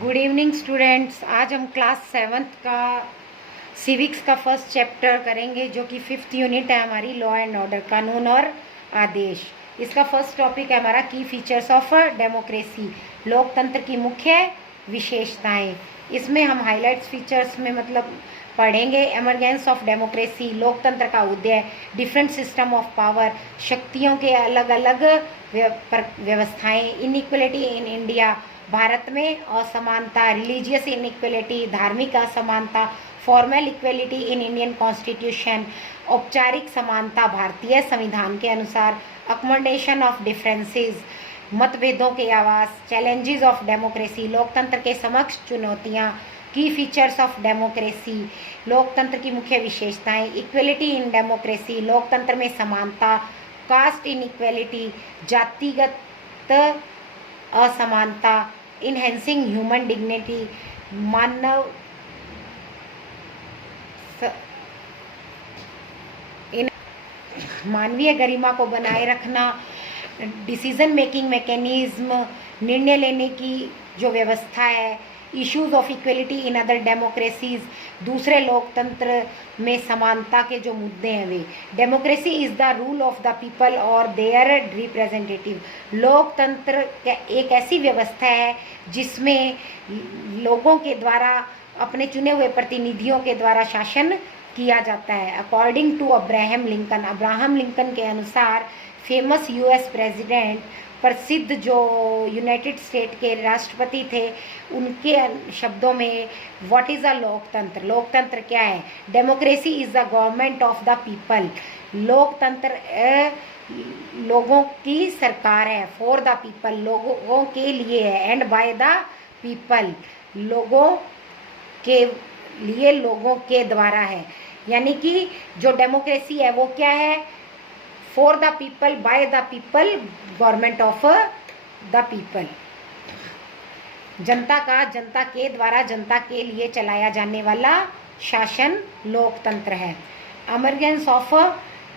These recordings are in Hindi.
Good evening students. आज हम क्लास 7th का सिविक्स का फर्स्ट चैप्टर करेंगे, जो कि 5th यूनिट है हमारी, लॉ एंड ऑर्डर, कानून और आदेश। इसका फर्स्ट टॉपिक है हमारा की फीचर्स ऑफ डेमोक्रेसी, लोकतंत्र की मुख्य विशेषताएं। इसमें हम हाईलाइट्स फीचर्स में मतलब पढ़ेंगे एमरजेंस ऑफ डेमोक्रेसी, लोकतंत्र का उदय, डिफरेंट सिस्टम ऑफ पावर, शक्तियों के अलग अलग व्यवस्थाएं, इनइक्वलिटी इन इंडिया, भारत में असमानता, रिलीजियस इनइक्वलिटी, धार्मिक असमानता, formal equality in Indian constitution, औपचारिक समानता भारतीय संविधान के अनुसार, अकोमोडेशन ऑफ डिफरेंसेस, मतभेदों के आवास, चैलेंजेस ऑफ डेमोक्रेसी, लोकतंत्र के समक्ष चुनौतियाँ, की फीचर्स ऑफ डेमोक्रेसी, लोकतंत्र की मुख्य विशेषताएं, इक्वलिटी इन डेमोक्रेसी, लोकतंत्र में समानता, कास्ट इनइक्वलिटी, जातिगत असमानता, इनहेंसिंग ह्यूमन डिग्निटी, मानवीय गरिमा को बनाए रखना, डिसीजन मेकिंग मैकेनिज्म, निर्णय लेने की जो व्यवस्था है, issues of equality in other democracies, दूसरे लोकतंत्र में समानता के जो मुद्दे हैं वे। Democracy is the rule of the people और देयर रिप्रेजेंटेटिव, लोकतंत्र एक ऐसी व्यवस्था है जिसमें लोगों के द्वारा, अपने चुने हुए प्रतिनिधियों के द्वारा शासन किया जाता है। अकॉर्डिंग टू अब्राहम लिंकन के अनुसार, फेमस यूएस प्रेसिडेंट, प्रसिद्ध जो यूनाइटेड स्टेट के राष्ट्रपति थे, उनके शब्दों में व्हाट इज़ अ लोकतंत्र, लोकतंत्र क्या है? Democracy is the government of the people, लोकतंत्र लोगों की सरकार है, फॉर द पीपल, लोगों के लिए है, एंड बाय द पीपल, लोगों के लिए, लोगों के द्वारा है। यानी कि जो डेमोक्रेसी है वो क्या है? For the people, bye the people, government of the people, जनता का, जनता के द्वारा, जनता के लिए चलाया जाने वाला शासन लोकतंत्र है। एमरजेंस ऑफ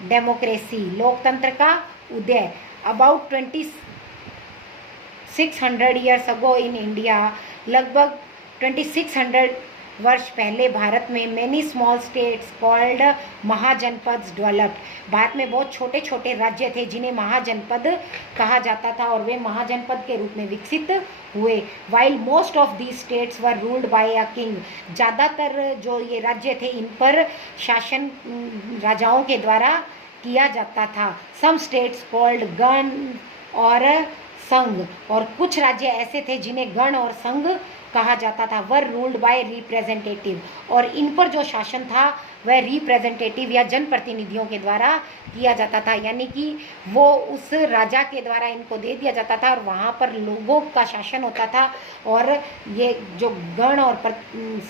डेमोक्रेसी, लोकतंत्र का उदय। About 2600 years ago in India, लगभग 2600 वर्ष पहले भारत में many small states called Mahajanapada developed, भारत में बहुत छोटे छोटे राज्य थे जिन्हें महाजनपद कहा जाता था और वे महाजनपद के रूप में विकसित हुए। While most of the states were ruled by a king, ज़्यादातर जो ये राज्य थे इन पर शासन राजाओं के द्वारा किया जाता था। सम स्टेट्स कॉल्ड गण और संघ, और कुछ राज्य ऐसे थे जिन्हें गण और संघ कहा जाता था। वर रूल्ड बाय रिप्रेजेंटेटिव, और इन पर जो शासन था वह रिप्रेजेंटेटिव या जनप्रतिनिधियों के द्वारा किया जाता था, यानी कि वो उस राजा के द्वारा इनको दे दिया जाता था और वहाँ पर लोगों का शासन होता था, और ये जो गण और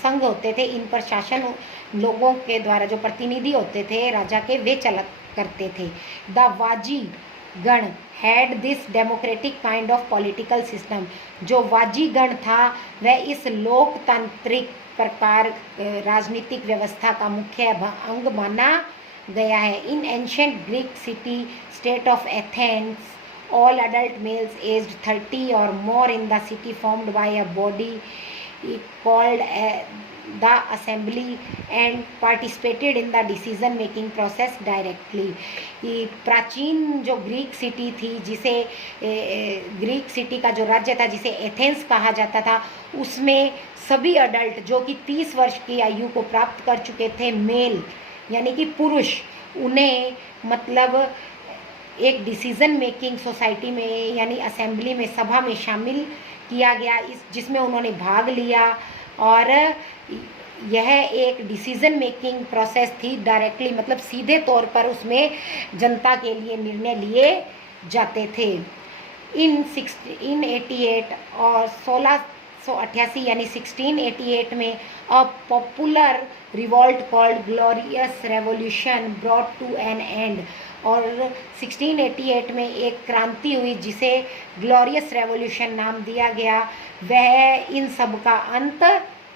संघ होते थे इन पर शासन लोगों के द्वारा, जो प्रतिनिधि होते थे राजा के, वे चला करते थे। द वाजी गण had this democratic kind of political system, जो वाजी गण था वह इस लोकतांत्रिक प्रकार राजनीतिक व्यवस्था का मुख्य अंग माना गया है। In ancient Greek city state of Athens, all adult males aged 30 और more in the city formed by a body called the assembly and participated in the decision making process directly। प्राचीन जो ग्रीक सिटी थी, जिसे ग्रीक सिटी का जो राज्य था जिसे एथेंस कहा जाता था, उसमें सभी अडल्ट जो कि 30 वर्ष की आयु को प्राप्त कर चुके थे, मेल यानी कि पुरुष, उन्हें मतलब एक डिसीजन मेकिंग सोसाइटी में यानी असेंबली में, सभा में शामिल किया गया, इस जिसमें उन्होंने भाग लिया, और यह एक डिसीजन मेकिंग प्रोसेस थी डायरेक्टली, मतलब सीधे तौर पर उसमें जनता के लिए निर्णय लिए जाते थे। इन 1688 और 1688 यानी 1688 में a popular revolt called glorious revolution brought to an end, और 1688 में एक क्रांति हुई जिसे ग्लोरियस रेवोल्यूशन नाम दिया गया, वह इन सब का अंत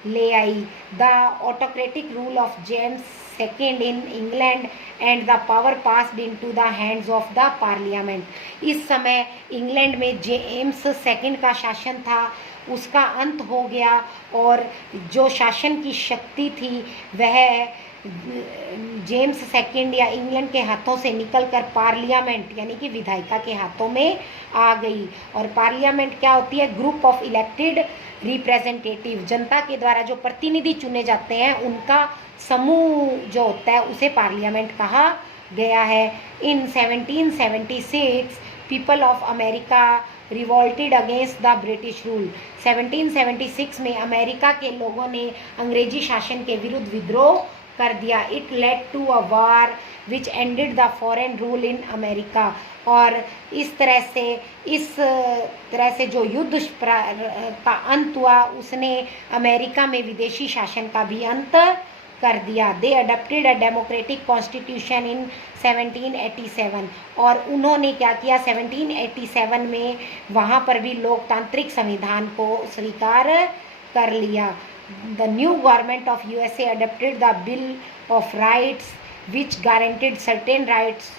ले आई। The autocratic rule of James second in England and the power passed into the hands of the parliament, इस समय इंग्लैंड में जेम्स सेकेंड का शासन था उसका अंत हो गया और जो शासन की शक्ति थी वह जेम्स सेकंड या इंग्लैंड के हाथों से निकलकर पार्लियामेंट यानी कि विधायिका के हाथों में आ गई। और पार्लियामेंट क्या होती है? ग्रुप ऑफ इलेक्टेड रिप्रेजेंटेटिव, जनता के द्वारा जो प्रतिनिधि चुने जाते हैं उनका समूह जो होता है उसे पार्लियामेंट कहा गया है। In 1776 people of America revolted against the British rule. 1776 में अमेरिका के लोगों ने अंग्रेजी शासन के विरुद्ध विद्रोह कर दिया। It led to a war which ended the foreign rule in America. और इस तरह से जो युद्ध का अंत हुआ उसने अमेरिका में विदेशी शासन का भी अंत कर दिया। They adopted a democratic constitution in 1787। और उन्होंने क्या किया? 1787 में वहाँ पर भी लोकतांत्रिक संविधान को स्वीकार कर लिया। The new government of USA adopted the Bill of Rights which guaranteed certain rights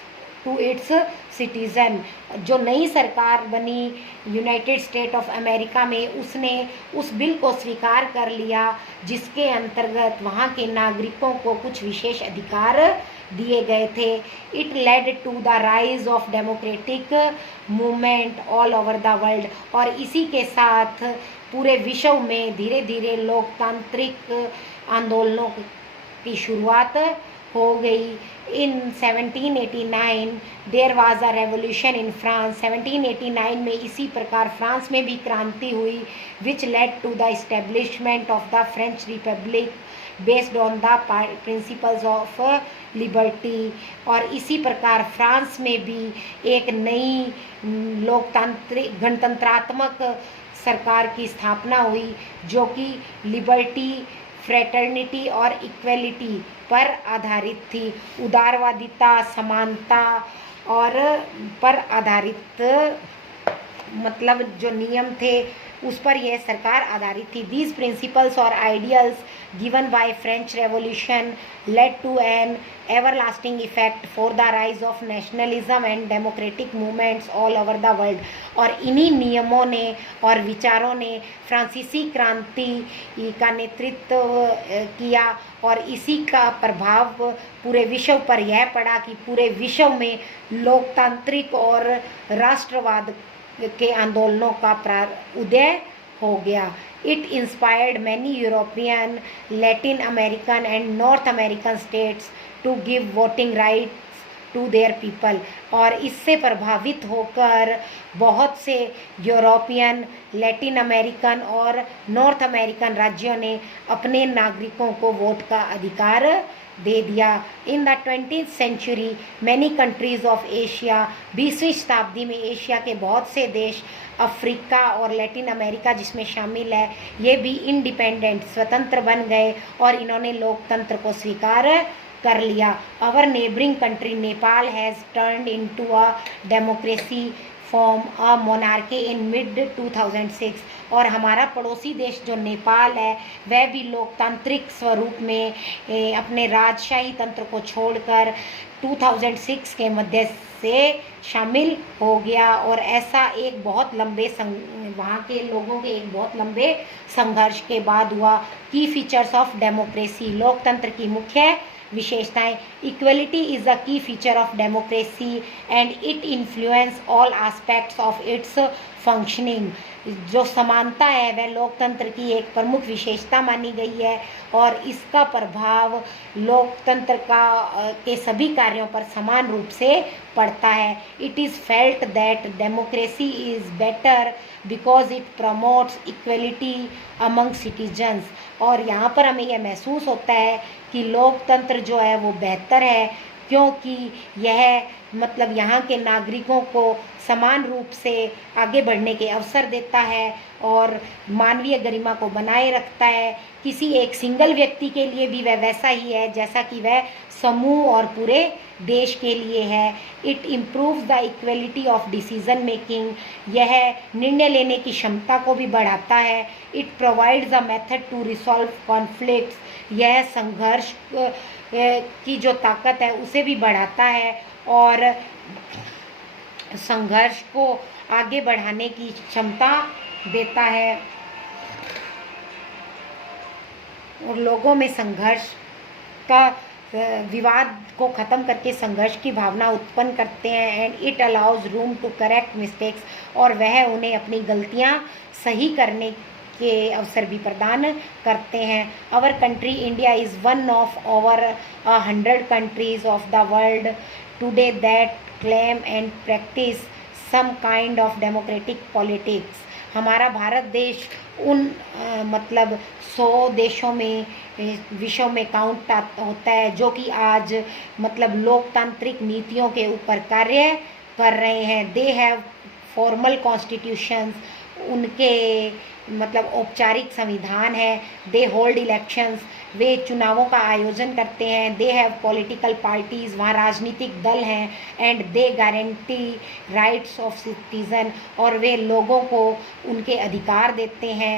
to its citizen। जो नई सरकार बनी यूनाइटेड स्टेट ऑफ अमेरिका में उसने उस बिल को स्वीकार कर लिया जिसके अंतर्गत वहाँ के नागरिकों को कुछ विशेष अधिकार दिए गए थे। It led to the rise of democratic movement all over the world. और इसी के साथ पूरे विश्व में धीरे धीरे लोकतांत्रिक आंदोलनों की शुरुआत हो गई। In 1789 there was a revolution in France. 1789 में इसी प्रकार फ्रांस में भी क्रांति हुई which led to the establishment of the French republic based on the principles of liberty. और इसी प्रकार फ्रांस में भी एक नई लोकतांत्रिक गणतंत्रात्मक सरकार की स्थापना हुई जो कि लिबर्टी, फ्रेटर्निटी और इक्वलिटी पर आधारित थी। उदारवादिता, समानता और पर आधारित मतलब जो नियम थे उस पर यह सरकार आधारित थी। दीज प्रिंसिपल्स और ideals given by French revolution led to an everlasting effect for the rise of nationalism and democratic movements all over the world। और इन्हीं नियमों ने और विचारों ने फ्रांसीसी क्रांति का नेतृत्व किया और इसी का प्रभाव पूरे विश्व पर यह पड़ा कि पूरे विश्व में लोकतांत्रिक और राष्ट्रवाद के आंदोलनों का उदय हो गया। It inspired many European, Latin American and North American states to give voting rights to their people। और इससे प्रभावित होकर बहुत से यूरोपियन, लैटिन अमेरिकन और नॉर्थ अमेरिकन राज्यों ने अपने नागरिकों को वोट का अधिकार दे दिया। In the 20th century many countries of Asia, 20वीं शताब्दी में एशिया के बहुत से देश, अफ्रीका और लैटिन अमेरिका जिसमें शामिल है, ये भी इंडिपेंडेंट स्वतंत्र बन गए और इन्होंने लोकतंत्र को स्वीकार कर लिया। Our neighbouring country Nepal has turned into a democracy form a monarchy in mid 2006। और हमारा पड़ोसी देश जो नेपाल है वह भी लोकतांत्रिक स्वरूप में अपने राजशाही तंत्र को छोड़कर 2006 के मध्य से शामिल हो गया। और ऐसा एक बहुत लंबे वहाँ के लोगों के एक बहुत लंबे संघर्ष के बाद हुआ। की फीचर्स ऑफ डेमोक्रेसी, लोकतंत्र की मुख्य विशेषताएं। इक्वलिटी इज अ की feature of democracy and it influence all aspects of its functioning. जो समानता है वह लोकतंत्र की एक प्रमुख विशेषता मानी गई है और इसका प्रभाव लोकतंत्र के सभी कार्यों पर समान रूप से पड़ता है। It is felt that democracy is better because it promotes equality among citizens. और यहाँ पर हमें यह महसूस होता है कि लोकतंत्र जो है वो बेहतर है क्योंकि यह मतलब यहाँ के नागरिकों को समान रूप से आगे बढ़ने के अवसर देता है और मानवीय गरिमा को बनाए रखता है। किसी एक सिंगल व्यक्ति के लिए भी वह वैसा ही है जैसा कि वह समूह और पूरे देश के लिए है। It improves the equality of decision making, यह निर्णय लेने की क्षमता को भी बढ़ाता है। It provides a method to resolve conflicts, यह संघर्ष की जो ताकत है उसे भी बढ़ाता है और संघर्ष को आगे बढ़ाने की क्षमता देता है। और लोगों में संघर्ष का विवाद को ख़त्म करके संघर्ष की भावना उत्पन्न करते हैं। And it allows room to correct mistakes, और वह उन्हें अपनी गलतियां सही करने के अवसर भी प्रदान करते हैं। Our country India is one of over 100 countries of the world today that claim and practice some kind of democratic politics. हमारा भारत देश उन मतलब 100 देशों में विश्व में काउंट होता है जो कि आज मतलब लोकतांत्रिक नीतियों के ऊपर कार्य कर रहे हैं। दे हैव फॉर्मल कॉन्स्टिट्यूशंस, उनके मतलब औपचारिक संविधान है। दे होल्ड इलेक्शंस, वे चुनावों का आयोजन करते हैं। दे हैव पॉलिटिकल पार्टीज़, वहाँ राजनीतिक दल हैं। And they guarantee rights of citizen, और वे लोगों को उनके अधिकार देते हैं,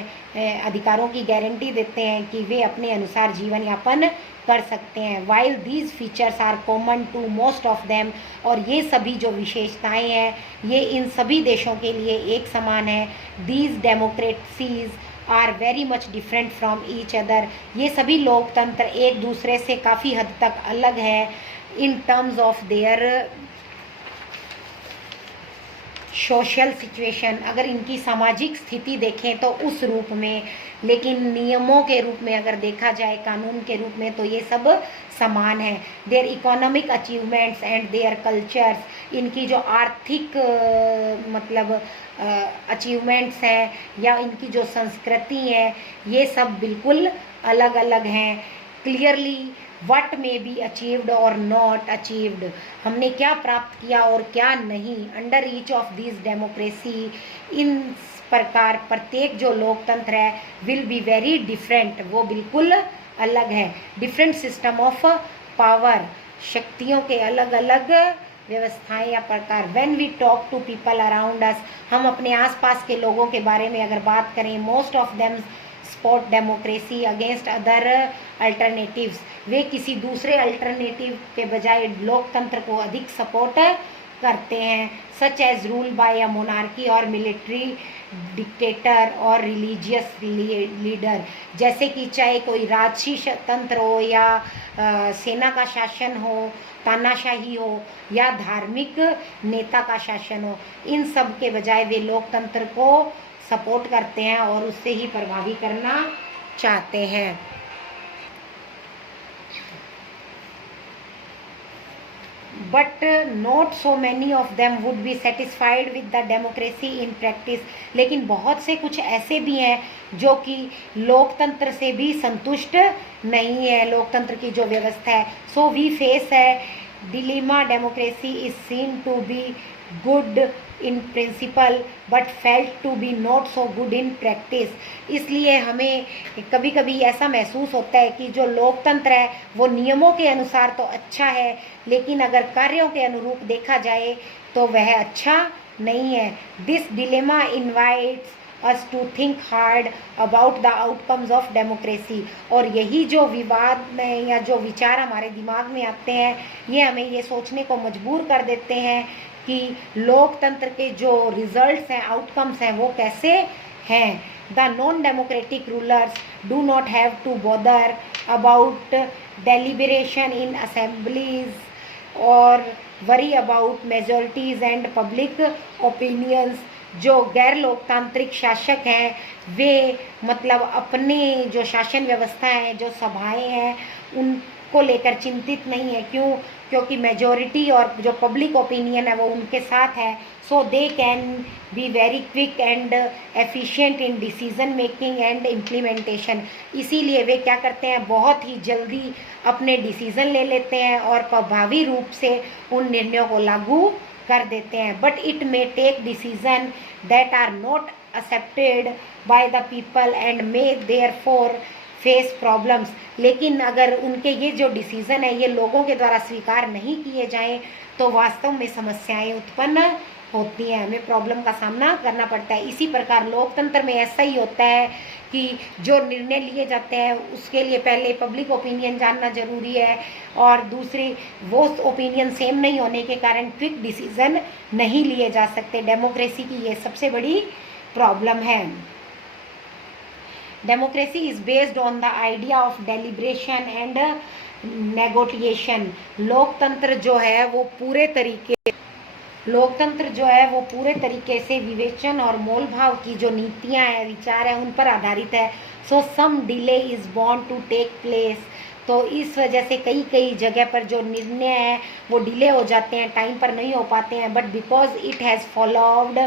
अधिकारों की गारंटी देते हैं कि वे अपने अनुसार जीवन यापन कर सकते हैं। While these features are common to most of them, और ये सभी जो विशेषताएं हैं ये इन सभी देशों के लिए एक समान है। These democracies are very much different from each other, ये सभी लोकतंत्र एक दूसरे से काफ़ी हद तक अलग हैं in terms of their social situation, अगर इनकी सामाजिक स्थिति देखें तो उस रूप में, लेकिन नियमों के रूप में अगर देखा जाए, कानून के रूप में, तो ये सब समान है। Their economic achievements and their cultures, इनकी जो आर्थिक मतलब अचीवमेंट्स हैं या इनकी जो संस्कृति है ये सब बिल्कुल अलग अलग हैं। Clearly what may be achieved और नॉट अचीव्ड, हमने क्या प्राप्त किया और क्या नहीं under each of this democracy, इन प्रकार प्रत्येक जो लोकतंत्र है विल बी वेरी डिफरेंट, वो बिल्कुल अलग है। डिफरेंट सिस्टम ऑफ पावर, शक्तियों के अलग अलग व्यवस्थाएं या प्रकार। When we talk to people around us, हम अपने आसपास के लोगों के बारे में अगर बात करें, most of them support democracy against other alternatives, वे किसी दूसरे अल्टरनेटिव के बजाय लोकतंत्र को अधिक सपोर्ट करते हैं। Such as rule by a monarchy और मिलिट्री डिक्टेटर और रिलीजियस लीडर, जैसे कि चाहे कोई राजसी तंत्र हो या सेना का शासन हो, तानाशाही हो या धार्मिक नेता का शासन हो, इन सब के बजाय वे लोकतंत्र को सपोर्ट करते हैं और उससे ही प्रभावी करना चाहते हैं। But not so many of them would be satisfied with the democracy in practice, लेकिन बहुत से कुछ ऐसे भी हैं जो कि लोकतंत्र से भी संतुष्ट नहीं है, लोकतंत्र की जो व्यवस्था है। सो वी फेस है dilemma, democracy is seen to be good in principle but felt to be not so good in practice. इसलिए हमें कभी कभी ऐसा महसूस होता है कि जो लोकतंत्र है वो नियमों के अनुसार तो अच्छा है, लेकिन अगर कार्यों के अनुरूप देखा जाए तो वह अच्छा नहीं है। This dilemma invites us to think hard about the outcomes of democracy, और यही जो विवाद में या जो विचार हमारे दिमाग में आते हैं ये हमें ये सोचने को मजबूर कर देते हैं कि लोकतंत्र के जो रिजल्ट्स हैं, आउटकम्स हैं, वो कैसे हैं। The non democratic rulers do not have to bother about deliberation in assemblies और worry about majorities and public opinions. जो गैर लोकतांत्रिक शासक हैं वे मतलब अपने जो शासन व्यवस्था है, जो सभाएं हैं, उनको लेकर चिंतित नहीं है। क्यों? क्योंकि मेजॉरिटी और जो पब्लिक ओपिनियन है वो उनके साथ है। So they can be very quick and efficient in decision making and implementation. इसीलिए वे क्या करते हैं, बहुत ही जल्दी अपने डिसीजन ले लेते हैं और प्रभावी रूप से उन निर्णयों को लागू कर देते हैं। But it may take decision that are not accepted by the people and may therefore face problems. लेकिन अगर उनके ये जो डिसीज़न है ये लोगों के द्वारा स्वीकार नहीं किए जाएं तो वास्तव में समस्याएं उत्पन्न होती हैं, हमें प्रॉब्लम का सामना करना पड़ता है। इसी प्रकार लोकतंत्र में ऐसा ही होता है कि जो निर्णय लिए जाते हैं उसके लिए पहले पब्लिक ओपिनियन जानना जरूरी है, और दूसरी वो ओपिनियन सेम नहीं होने के कारण क्विक डिसीज़न नहीं लिए जा सकते। डेमोक्रेसी की ये सबसे बड़ी प्रॉब्लम है। Democracy is based on the idea of deliberation and negotiation. लोकतंत्र जो है वो पूरे तरीके से विवेचन और मोल भाव की जो नीतियां हैं, विचार हैं, उन पर आधारित है। So some delay is bound to take place. तो इस वजह से कई जगह पर जो निर्णय हैं वो डिले हो जाते हैं, टाइम पर नहीं हो पाते हैं। But because it has followed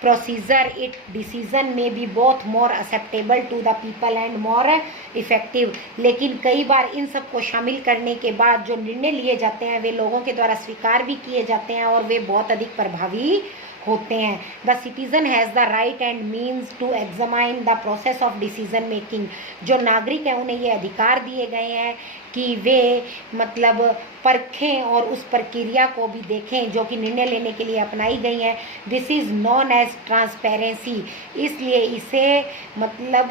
procedure, it decision may be both more acceptable to the people and more effective. लेकिन कई बार इन सब को शामिल करने के बाद जो निर्णय लिए जाते हैं वे लोगों के द्वारा स्वीकार भी किए जाते हैं और वे बहुत अधिक प्रभावी होते हैं। The citizen has the right and means to examine the process of decision making. जो नागरिक हैं उन्हें ये अधिकार दिए गए हैं कि वे मतलब परखें और उस प्रक्रिया को भी देखें जो कि निर्णय लेने के लिए अपनाई गई हैं। This is known as transparency. इसलिए इसे मतलब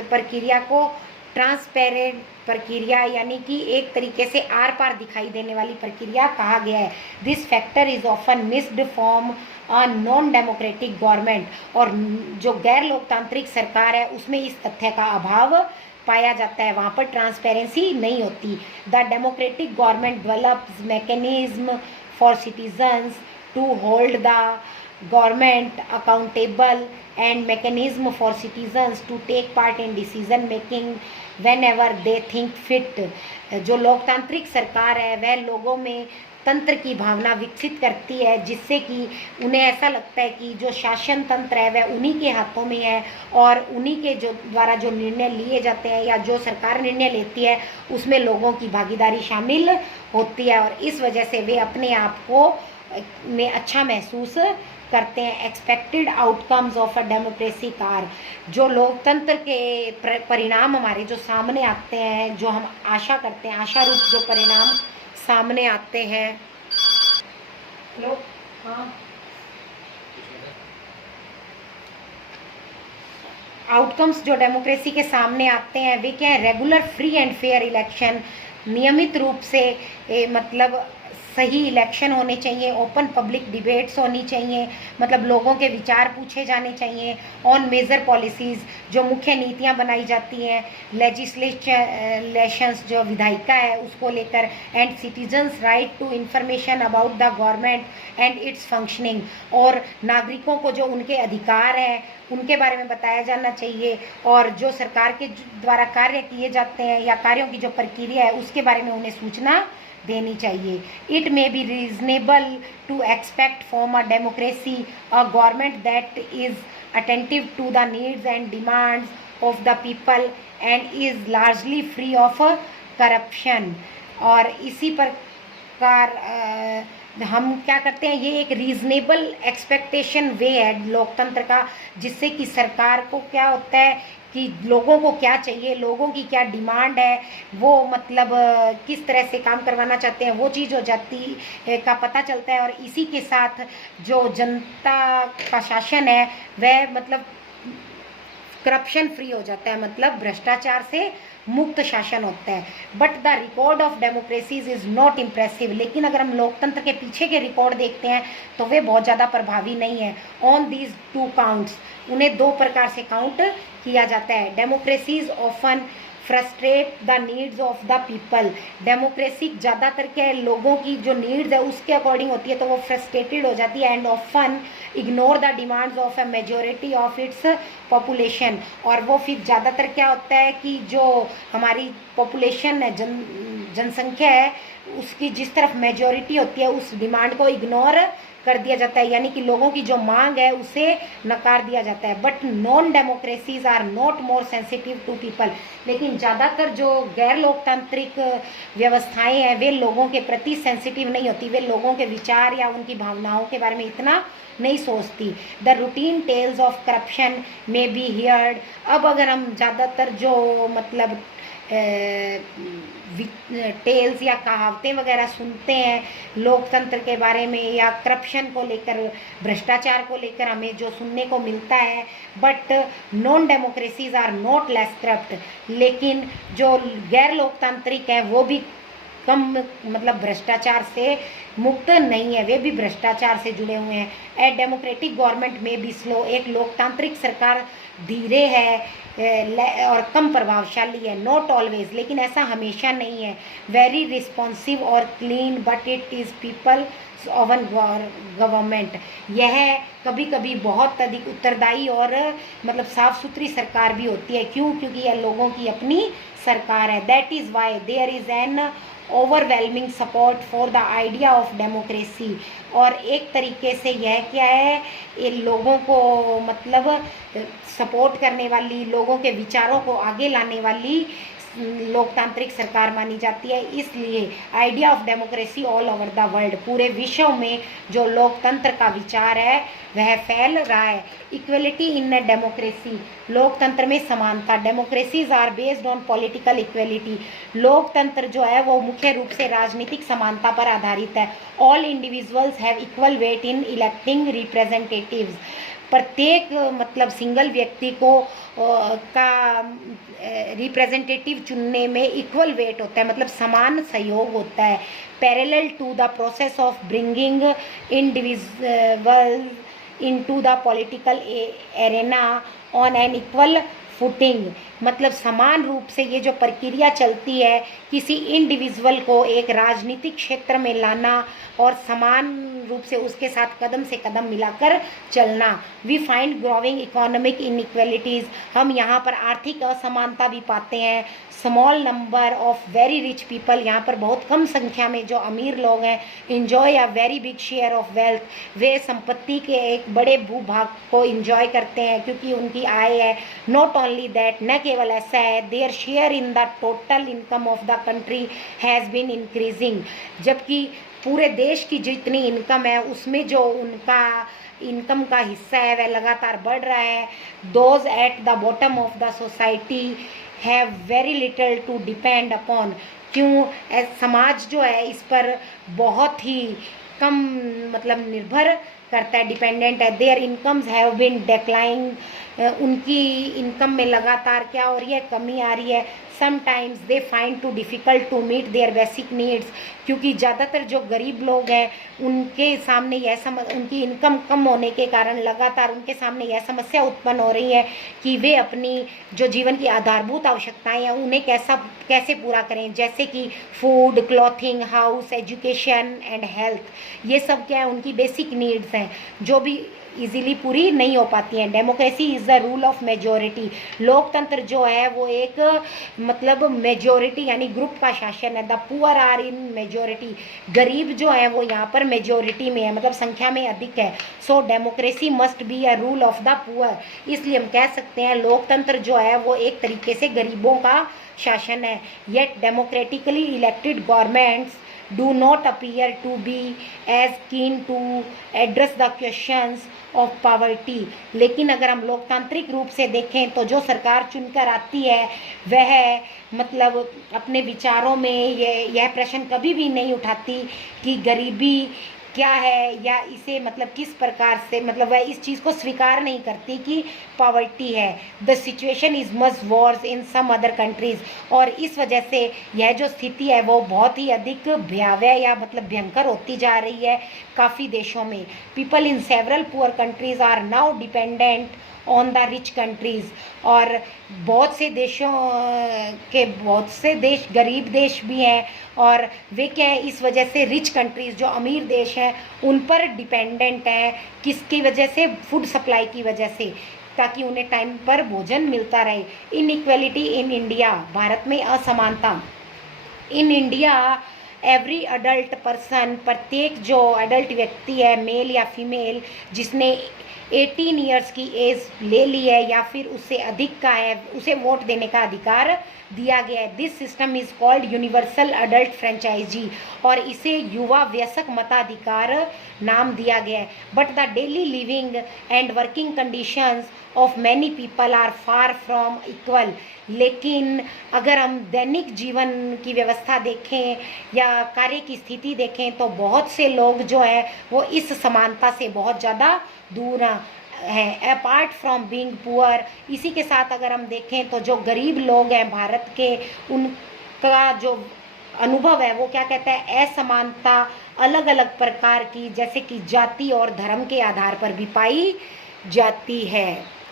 प्रक्रिया को ट्रांसपेरेंट प्रक्रिया यानी कि एक तरीके से आर पार दिखाई देने वाली प्रक्रिया कहा गया है। This factor is often missed form a non democratic government. और जो गैर लोकतांत्रिक सरकार है उसमें इस तथ्य का अभाव पाया जाता है, वहाँ पर ट्रांसपेरेंसी नहीं होती। The democratic government develops mechanism for citizens to hold the government accountable and mechanism for citizens to take part in decision making whenever they think fit। जो लोकतांत्रिक सरकार है वह लोगों में तंत्र की भावना विकसित करती है जिससे कि उन्हें ऐसा लगता है कि जो शासन तंत्र है वह उन्हीं के हाथों में है और उन्हीं के जो द्वारा जो निर्णय लिए जाते हैं या जो सरकार निर्णय लेती है उसमें लोगों की भागीदारी शामिल होती है और इस वजह से वे अपने आप को में अच्छा महसूस करते हैं। Expected outcomes of a democracy car. जो लोकतंत्र के परिणाम हमारे जो सामने आते हैं, जो हम आशा करते हैं, आशारूप जो परिणाम सामने आते हैं। लो हाँ, आउटकम्स जो डेमोक्रेसी के सामने आते हैं वे क्या है? Regular free and fair election. नियमित रूप से मतलब सही इलेक्शन होने चाहिए, ओपन पब्लिक डिबेट्स होनी चाहिए, मतलब लोगों के विचार पूछे जाने चाहिए ऑन मेजर पॉलिसीज़, जो मुख्य नीतियां बनाई जाती हैं, लेजिस्लेशंस जो विधायिका है उसको लेकर, and citizens right to information about the government and its functioning. और नागरिकों को जो उनके अधिकार हैं उनके बारे में बताया जाना चाहिए और जो सरकार के द्वारा कार्य किए जाते हैं या कार्यों की जो प्रक्रिया है उसके बारे में उन्हें सूचना देनी चाहिए। It may be reasonable to expect from a democracy a government that is attentive to the needs and demands of the people and is largely free of corruption. और इसी प्रकार हम क्या करते हैं, ये एक रीजनेबल एक्सपेक्टेशन वे है लोकतंत्र का, जिससे कि सरकार को क्या होता है कि लोगों को क्या चाहिए, लोगों की क्या डिमांड है, वो मतलब किस तरह से काम करवाना चाहते हैं, वो चीज़ हो जाती का पता चलता है। और इसी के साथ जो जनता का शासन है वह मतलब करप्शन फ्री हो जाता है, मतलब भ्रष्टाचार से मुक्त शासन होता है। But the record of democracies is not impressive. लेकिन अगर हम लोकतंत्र के पीछे के रिकॉर्ड देखते हैं तो वे बहुत ज़्यादा प्रभावी नहीं है। ऑन दीज टू काउंट्स, उन्हें दो प्रकार से काउंट किया जाता है। Democracies often frustrate the needs of the people. Democracy ज़्यादातर क्या है, लोगों की जो नीड्स है उसके अकॉर्डिंग होती है तो वो फ्रस्ट्रेटेड हो जाती है। And often ignore the demands of a majority of its population. और वो फिर ज़्यादातर क्या होता है कि जो हमारी पॉपुलेशन है, जनसंख्या है, उसकी जिस तरफ मेजोरिटी होती है उस डिमांड को इग्नोर कर दिया जाता है, यानी कि लोगों की जो मांग है उसे नकार दिया जाता है। But non democracies are not more sensitive to people. लेकिन ज़्यादातर जो गैर लोकतांत्रिक व्यवस्थाएं हैं वे लोगों के प्रति सेंसिटिव नहीं होती, वे लोगों के विचार या उनकी भावनाओं के बारे में इतना नहीं सोचती। The routine tales of corruption may be heard. अब अगर हम ज़्यादातर जो मतलब टेल्स या कहावतें वगैरह सुनते हैं लोकतंत्र के बारे में या करप्शन को लेकर, भ्रष्टाचार को लेकर हमें जो सुनने को मिलता है, but non democracies are not less corrupt. लेकिन जो गैर लोकतांत्रिक है वो भी कम मतलब भ्रष्टाचार से मुक्त नहीं है, वे भी भ्रष्टाचार से जुड़े हुए हैं। ए डेमोक्रेटिक गवर्नमेंट में भी स्लो। एक लोकतांत्रिक सरकार धीरे है और कम प्रभावशाली है, नॉट ऑलवेज, लेकिन ऐसा हमेशा नहीं है। वेरी रिस्पॉन्सिव और clean, but it is people oven government. यह कभी कभी बहुत अधिक उत्तरदायी और मतलब साफ सुथरी सरकार भी होती है। क्यों? क्योंकि यह लोगों की अपनी सरकार है। That is why there is an overwhelming support for the idea of democracy. और एक तरीके से यह क्या है, ये लोगों को मतलब सपोर्ट करने वाली, लोगों के विचारों को आगे लाने वाली लोकतांत्रिक सरकार मानी जाती है। इसलिए idea of democracy all over the world, पूरे विश्व में जो लोकतंत्र का विचार है वह फैल रहा है। इक्वलिटी इन डेमोक्रेसी, लोकतंत्र में समानता। Democracies are based on political equality, लोकतंत्र जो है वो मुख्य रूप से राजनीतिक समानता पर आधारित है। All individuals have equal weight in electing representatives, प्रत्येक मतलब सिंगल व्यक्ति को का रिप्रेजेंटेटिव चुनने में इक्वल वेट होता है, मतलब समान सहयोग होता है। Parallel to the process of bringing individual into the political arena on an equal footing, मतलब समान रूप से ये जो प्रक्रिया चलती है किसी इंडिविजुअल को एक राजनीतिक क्षेत्र में लाना और समान रूप से उसके साथ कदम से कदम मिलाकर चलना। We find growing economic inequalities, हम यहाँ पर आर्थिक असमानता भी पाते हैं। Small number of very rich people, यहाँ पर बहुत कम संख्या में जो अमीर लोग हैं, enjoy a very big share of wealth, वे संपत्ति के एक बड़े भूभाग को इंजॉय करते हैं क्योंकि उनकी आय है। नॉट ओनली दैट, न केवल ऐसा है, their share in the total income of the country has been increasing, जबकि पूरे देश की जितनी इनकम है उसमें जो उनका इनकम का हिस्सा है वह लगातार बढ़ रहा है। Those at the bottom of the society have very little to depend upon, क्यों? समाज जो है इस पर बहुत ही कम मतलब निर्भर करता है, डिपेंडेंट है। Their incomes have been decline, उनकी इनकम में लगातार क्या हो रही है, कमी आ रही है। Sometimes they find to difficult to meet their basic needs, क्योंकि ज़्यादातर जो गरीब लोग हैं उनके सामने उनकी इनकम कम होने के कारण लगातार उनके सामने यह समस्या उत्पन्न हो रही है कि वे अपनी जो जीवन की आधारभूत आवश्यकताएं हैं उन्हें कैसे पूरा करें, जैसे कि food, clothing, house, education and health. ये सब क्या है, उनकी बेसिक नीड्स हैं जो भी इजीली पूरी नहीं हो पाती हैं। Democracy is the rule of majority, लोकतंत्र जो है वो एक मतलब मेजोरिटी यानी ग्रुप का शासन है। The poor are in majority, गरीब जो है वो यहाँ पर मेजोरिटी में है, मतलब संख्या में अधिक है। So democracy must be a rule of the poor, इसलिए हम कह सकते हैं लोकतंत्र जो है वो एक तरीके से गरीबों का शासन है। Yet democratically elected governments do not appear to be as keen to address the questions of poverty, लेकिन अगर हम लोकतांत्रिक रूप से देखें तो जो सरकार चुनकर आती है वह मतलब अपने विचारों में यह प्रश्न कभी भी नहीं उठाती कि गरीबी क्या है या इसे मतलब किस प्रकार से मतलब वह इस चीज़ को स्वीकार नहीं करती कि पॉवर्टी है। The situation is much worse in some other countries, और इस वजह से यह जो स्थिति है वो बहुत ही अधिक भयावह या मतलब भयंकर होती जा रही है काफ़ी देशों में। People in several poor countries are now dependent on the rich countries, और बहुत से देशों के बहुत से देश गरीब देश भी हैं और वे क्या है इस वजह से रिच कंट्रीज़ जो अमीर देश हैं उन पर डिपेंडेंट हैं। किसकी वजह से? फूड सप्लाई की वजह से, ताकि उन्हें टाइम पर भोजन मिलता रहे। इनइक्वलिटी इन इंडिया, भारत में असमानता। In India every adult person, प्रत्येक जो अडल्ट व्यक्ति है मेल या फीमेल जिसने 18 ईयर्स की एज ले ली है या फिर उससे अधिक का है, उसे वोट देने का अधिकार दिया गया है। This system is called universal adult franchise, और इसे युवा वयस्क मताधिकार नाम दिया गया है। But the daily living and working conditions of many people are far from equal, लेकिन अगर हम दैनिक जीवन की व्यवस्था देखें या कार्य की स्थिति देखें तो बहुत से लोग जो हैं वो इस समानता से बहुत ज़्यादा दूर हैं। अपार्ट फ्रॉम बीइंग पुअर, इसी के साथ अगर हम देखें तो जो गरीब लोग हैं भारत के, उनका जो अनुभव है वो क्या कहता है, असमानता अलग अलग प्रकार की जैसे कि जाति और धर्म के आधार पर भी पाई जाती है।